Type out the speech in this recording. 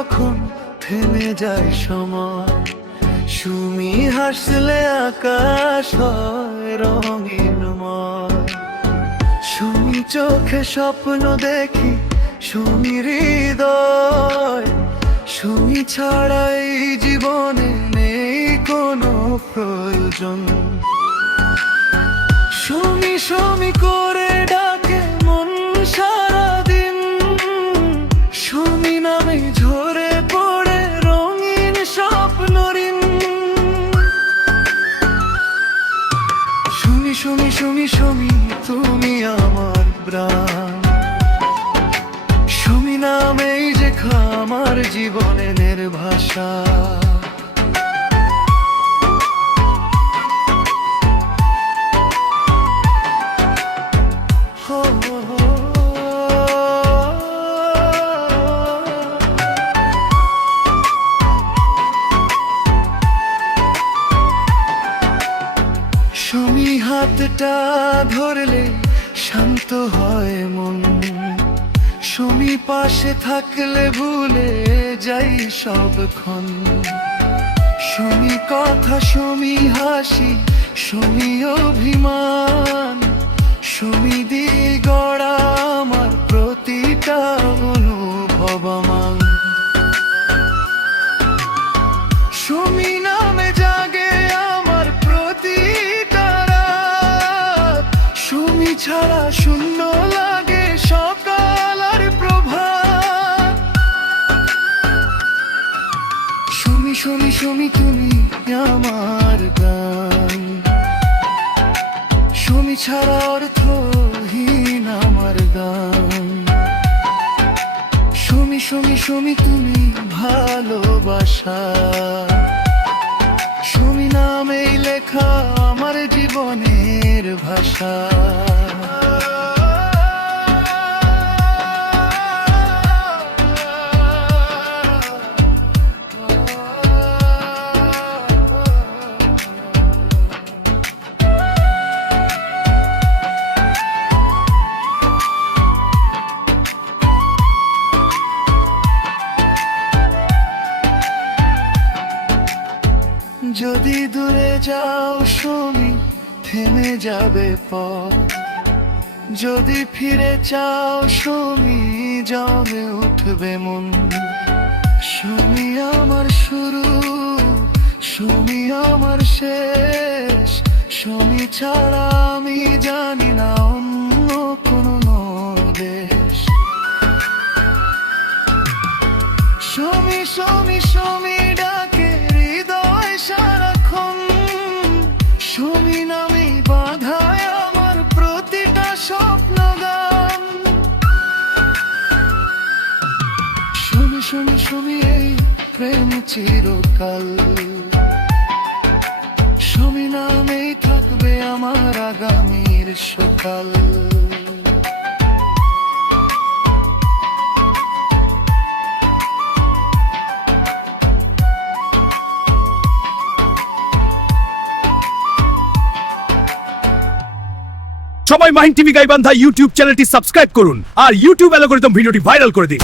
যখন থেমে যায় সময়, সুমি হাসলে আকাশ হয় রঙিনময়। সুমি চোখে স্বপ্ন দেখি, সুমি হৃদয়, সুমি ছাড়া এই জীবনে নেই কোনো প্রয়োজন। সুমি সুমি করে ডাকে মন সারাদিন, সুমি নামে ঝরে পড়ে রঙিন স্বপ্ন ঋণ। সুমি সুমি সুমি সুমি তুমি আমার প্রাণ, সুমি নামেই যে আমার জীবনের ভাষা। সুমি হাতটা ধরলে শান্ত হয় মন, সুমি পাশে থাকলে ভুলে যাই সবক্ষণ। সুমি কথা, সুমি হাসি, সুমি অভিমান, সুমি দিয়ে গড়া আমার প্রতিটা অনুভব আমার। সুমি নামে জাগে আমার প্রতিটা রাত, সুমি ছাড়া শূন্য লাগে সকাল আর প্রভাত। সুমি সুমি সুমি তুমি আমার গান, সুমি ছাড়া অর্থহীন আমার গান। সুমি সুমি সুমি তুমি ভালোবাসা, সুমি নামেই লেখা আমার জীবনের ভাষা। যদি দূরে যাও সুমি থেমে যাবে পথ, যদি ফিরে চাও সুমি জমে উঠবে মন। সুমি আমার শুরু, সুমি আমার শেষ, সুমি ছাড়া আমি জানি না অন্য কোনো দেশ। সুমি সুমি সুমি ডাকে হৃদয় সারাক্ষণ, সুমি নামে বাঁধায় আমার প্রতিটা স্বপ্ন গান। সুমি সুমি সুমি এই প্রেম চিরকাল, সুমি নামেই থাকবে আমার আগামীর সকাল। সবাই মাহিন টিভি গাইবান্ধা ইউটিউব চ্যানেলটি সাবস্ক্রাইব করুন আর ইউটিউব অ্যালগরিদম ভিডিওটি ভাইরাল করে দিন।